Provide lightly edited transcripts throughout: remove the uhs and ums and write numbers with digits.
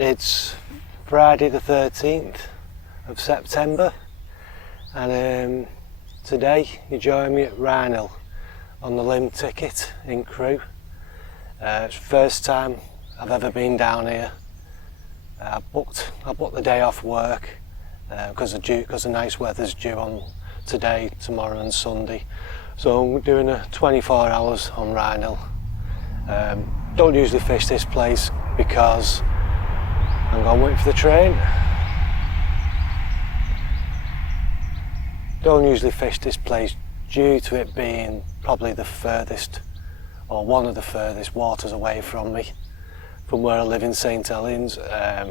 It's Friday the 13th of September, and today you join me at Wrinehill on the Lymm ticket in Crewe. It's the first time I've ever been down here. I booked the day off work because the nice weather's due on today, tomorrow and Sunday. So I'm doing a 24 hours on Wrinehill. Don't usually fish this place because I'm going to wait for the train. Don't usually fish this place due to it being probably the furthest, or one of the furthest waters away from me, from where I live in St Helens. I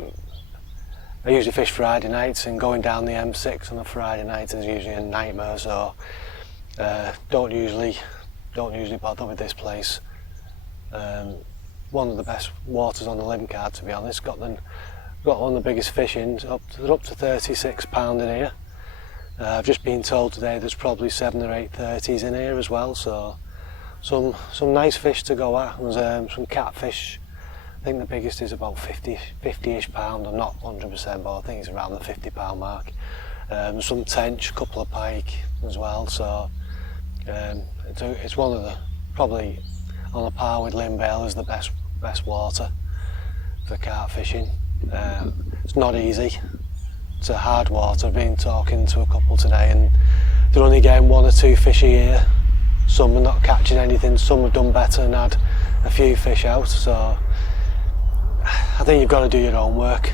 usually fish Friday nights, and going down the M6 on a Friday night is usually a nightmare, so don't usually bother with this place. One of the best waters on the Lymm card, to be honest. Got one of the biggest fish in, they're up to 36 pound in here. I've just been told today there's probably 7 or 8 30s in here as well, so some nice fish to go at. There's some catfish. I think the biggest is about 50-ish pound. I'm not 100%, but I think it's around the 50 pound mark. Some tench, a couple of pike as well, so it's one of the, probably on a par with Lymm is the best water for carp fishing. It's not easy. It's a hard water. I've been talking to a couple today and they're only getting 1 or 2 fish a year. Some are not catching anything, some have done better and had a few fish out, so I think you've got to do your own work.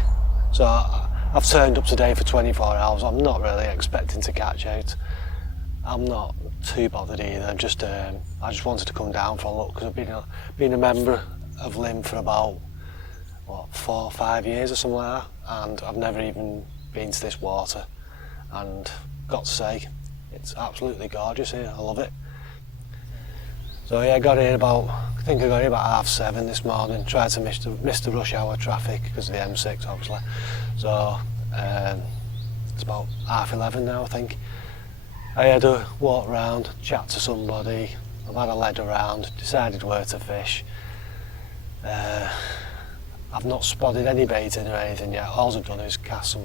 So I've turned up today for 24 hours. I'm not really expecting to catch out. I'm not too bothered either. I just wanted to come down for a look because I've been a member of Lymm for about 4 or 5 years or something like that, and I've never even been to this water, and got to say it's absolutely gorgeous here. I love it. So yeah, I got here about 7:30 this morning. Tried to miss the rush hour traffic because of the M6 obviously. So it's about 11:30 now, I think. I had a walk round, chat to somebody, I've had a lead around, decided where to fish. I've not spotted any bait in or anything yet. All I've done is cast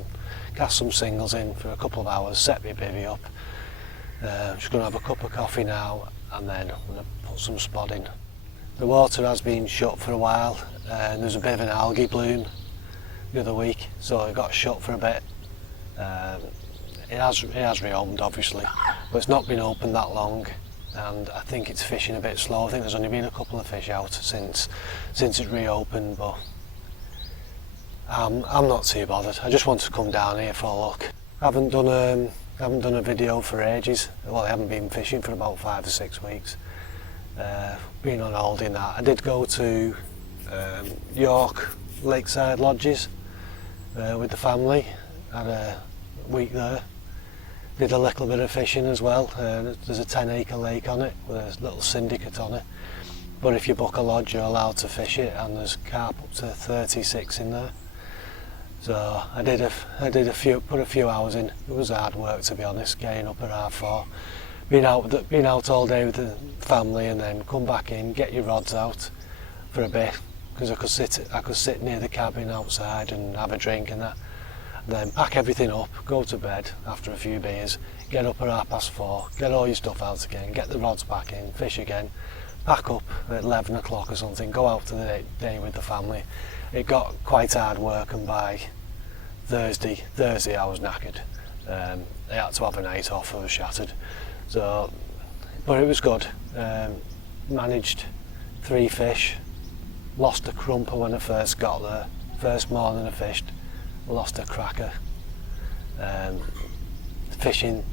some singles in for a couple of hours, set my bivvy up. I'm just going to have a cup of coffee now and then I'm going to put some spot in. The water has been shut for a while, and there's a bit of an algae bloom the other week, so it got shut for a bit. It has reopened obviously, but it's not been open that long, and I think it's fishing a bit slow. I think there's only been a couple of fish out since it reopened, but I'm not too bothered. I just want to come down here for a look. I haven't done a video for ages. Well, I haven't been fishing for about 5 or 6 weeks. Been on hold in that. I did go to York Lakeside Lodges with the family. Had a week there. Did a little bit of fishing as well. There's a 10-acre lake on it with a little syndicate on it. But if you book a lodge, you're allowed to fish it, and there's carp up to 36 in there. So I put a few hours in. It was hard work, to be honest, getting up at 4:30. Been out all day with the family, and then come back in, get your rods out for a bit, because I could sit near the cabin outside and have a drink and that. Then pack everything up, go to bed after a few beers, get up at 4:30, get all your stuff out again, get the rods back in, fish again, pack up at 11 o'clock or something, go out to the day with the family. It got quite hard work, and by Thursday I was knackered. I had to have a night off, I was shattered. So, but it was good. Managed 3 fish, lost a crumper when I first got there. First morning I fished, lost a cracker. Fishing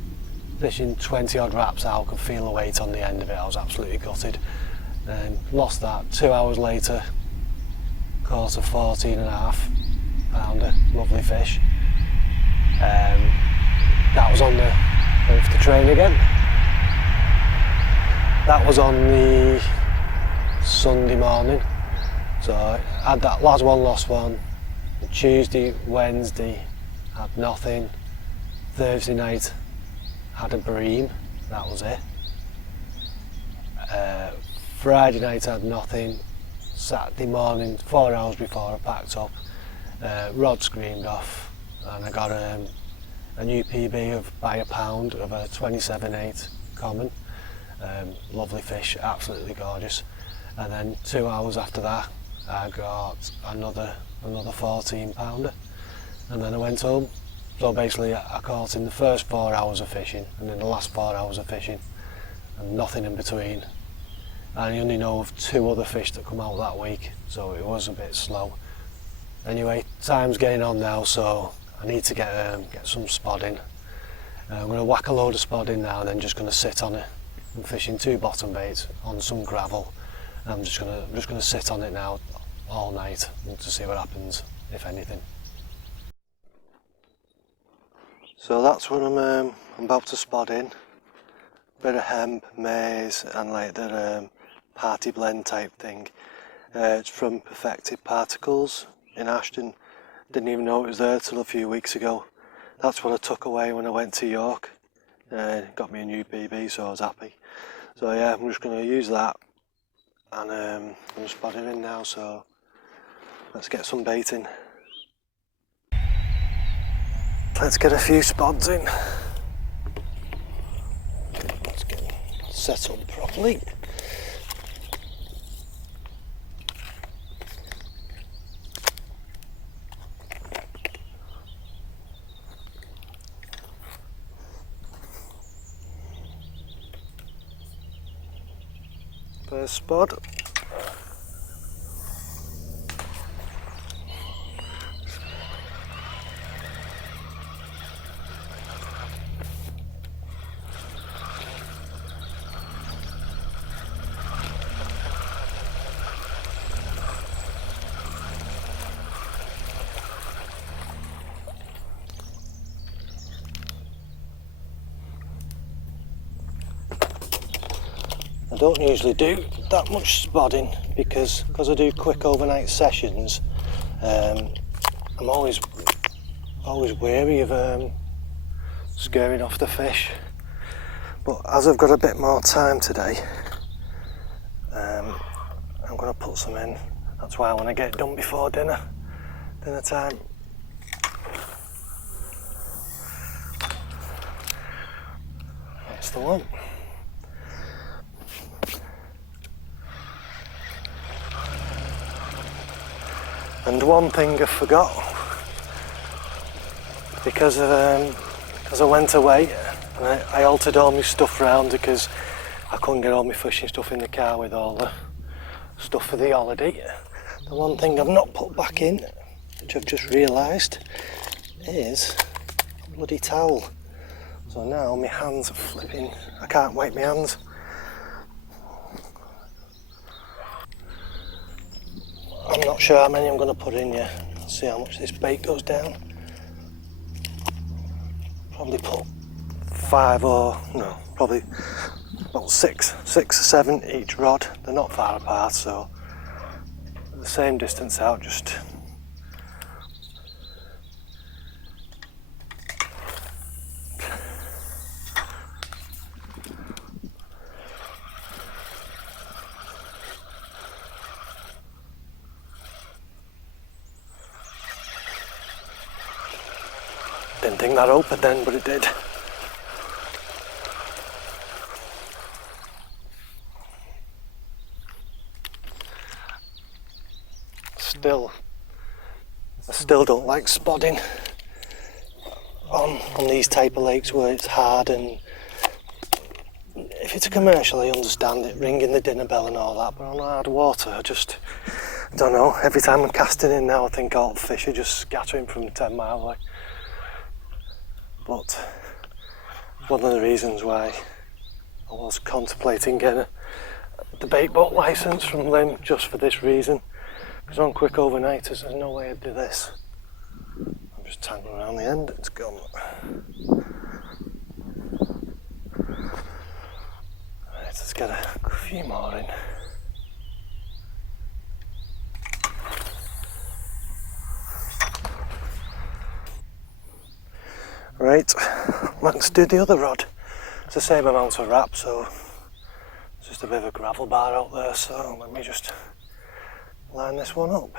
20 odd wraps out, could feel the weight on the end of it. I was absolutely gutted. Lost that. 2 hours later, caught a 14.5 pounder, lovely fish. That was on the, wait for the train again. That was on the Sunday morning. So I had that last one, lost one. Tuesday, Wednesday, had nothing. Thursday night, had a bream, that was it. Friday night, had nothing. Saturday morning, 4 hours before I packed up, rod screamed off, and I got a new PB of by a pound of a 27/8 common. Lovely fish, absolutely gorgeous. And then 2 hours after that I got another 14 pounder, and then I went home. So basically I caught in the first 4 hours of fishing and in the last 4 hours of fishing and nothing in between. I only know of 2 other fish that come out that week, so it was a bit slow. Anyway, time's getting on now, so I need to get some spodding. I'm going to whack a load of spodding now and then just going to sit on it. I'm fishing 2 bottom baits on some gravel. I'm just going to sit on it now all night to see what happens, if anything. So that's what I'm about to spot in. Bit of hemp, maize and like the party blend type thing. It's from Perfected Particles in Ashton. Didn't even know it was there till a few weeks ago. That's what I took away when I went to York. Got me a new PB, so I was happy. So yeah, I'm just going to use that, and I'm just spotting in now, so let's get some baiting. Let's get a few spods in. Let's get set up properly. First spot. I don't usually do that much spodding because I do quick overnight sessions. I'm always wary of scaring off the fish. But as I've got a bit more time today, I'm going to put some in. That's why I want to get it done before dinner time. That's the one. And one thing I forgot, because I went away and I altered all my stuff around because I couldn't get all my fishing stuff in the car with all the stuff for the holiday. The one thing I've not put back in, which I've just realised, is a bloody towel. So now my hands are flipping, I can't wipe my hands. I'm not sure how many I'm going to put in yet. Let's see how much this bait goes down. Probably put 5 or, no, probably about 6 or 7 each rod. They're not far apart, so the same distance out, just didn't think that opened then, but it did. I still don't like spodding on these type of lakes where it's hard, and if it's a commercial I understand it, ringing the dinner bell and all that, but on hard water I don't know, every time I'm casting in now I think all the fish are just scattering from 10 miles away. But one of the reasons why I was contemplating getting the bait boat licence from Lymm, just for this reason, because on quick overnighters there's no way I'd do this. I'm just tangling around the end, it's gone. Right, let's get a few more in. Right, let's do the other rod. It's the same amount of wrap, so it's just a bit of a gravel bar out there, so let me just line this one up.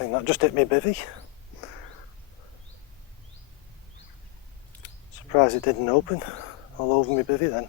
think that just hit me bivvy. Surprised it didn't open all over me bivvy then.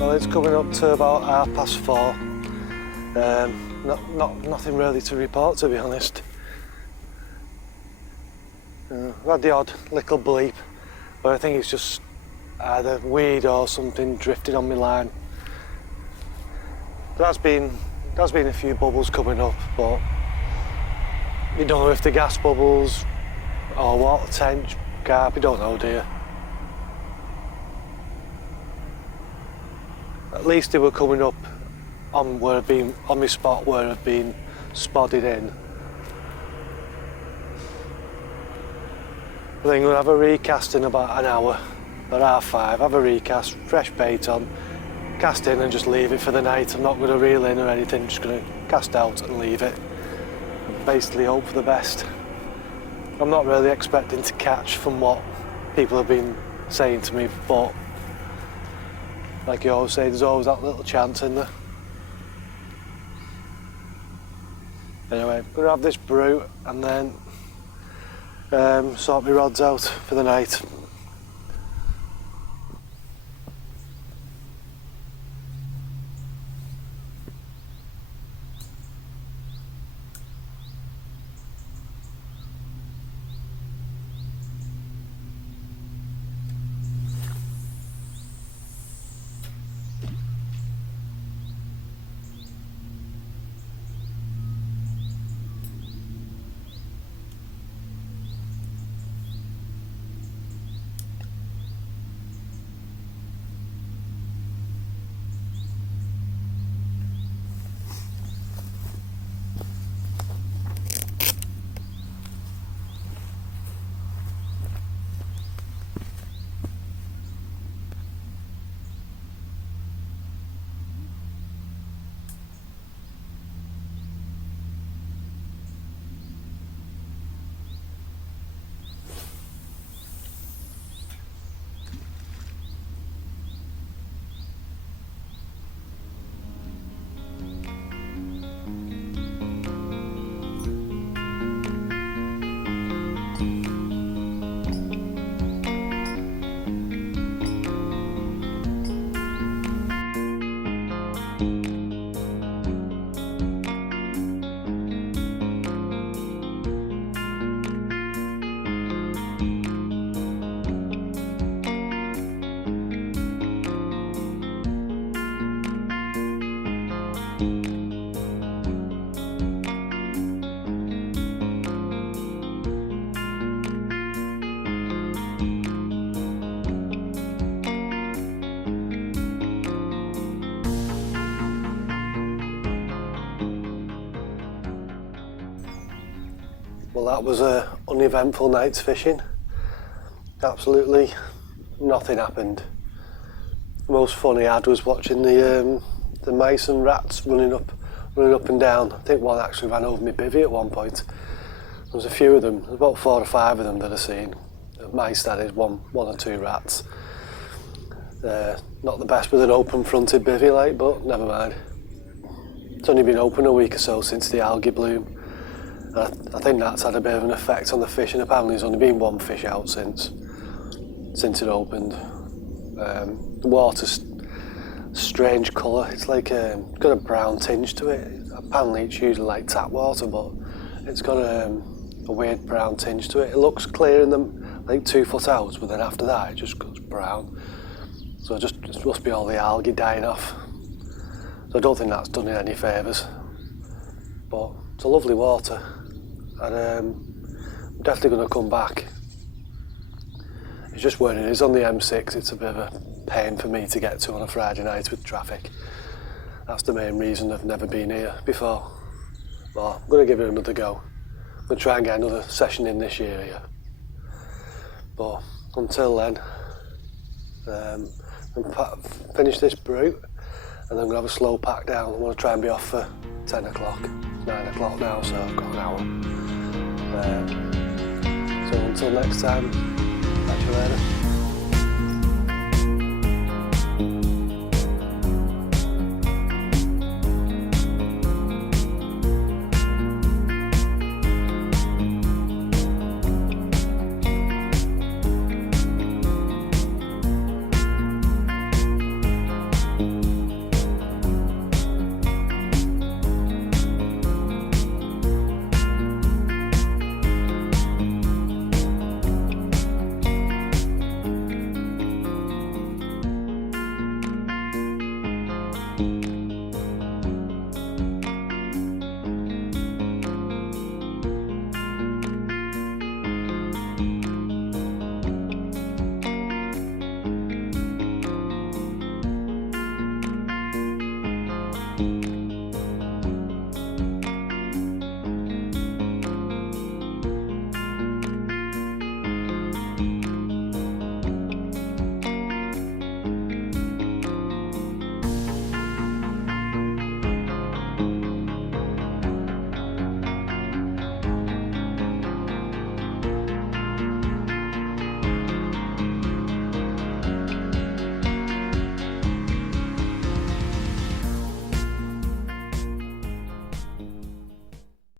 Well, it's coming up to about 4:30. Nothing really to report, to be honest. I've had the odd little bleep, but I think it's just either weed or something drifted on my line. There has been a few bubbles coming up, but you don't know if they're gas bubbles or water tench, carp, you don't know, do you? At least they were coming up on my spot where I've been spotted in. I think I'm going to have a recast in about an hour, about 5:30, have a recast, fresh bait on, cast in and just leave it for the night. I'm not going to reel in or anything, just going to cast out and leave it. And basically hope for the best. I'm not really expecting to catch from what people have been saying to me, but like you always say, there's always that little chance in there. Anyway, I'm going to have this brew and then sort my rods out for the night. Well, that was a uneventful night's fishing. Absolutely nothing happened. The most fun I had was watching the mice and rats running up and down. I think one actually ran over my bivvy at one point. There was a few of them, about 4 or 5 of them that I've seen. Mice, that is, one or 2 rats. Not the best with an open fronted bivvy like, but never mind. It's only been open a week or so since the algae bloom. I think that's had a bit of an effect on the fishing. Apparently there's only been 1 fish out since it opened. The water's strange colour. It's like got a brown tinge to it. Apparently it's usually like tap water, but it's got a weird brown tinge to it. It looks clear in them, like 2 foot out, but then after that it just goes brown. So it must be all the algae dying off. So I don't think that's done it any favours. But it's a lovely water, and I'm definitely going to come back. It's just where it is on the M6, it's a bit of a pain for me to get to on a Friday night with traffic. That's the main reason I've never been here before. But I'm going to give it another go. I'm going to try and get another session in this year here. But until then, finish this brute and then I'm going to have a slow pack down. I'm going to try and be off for 10 o'clock. It's 9 o'clock now, so I've got an hour. So until next time, catch you later.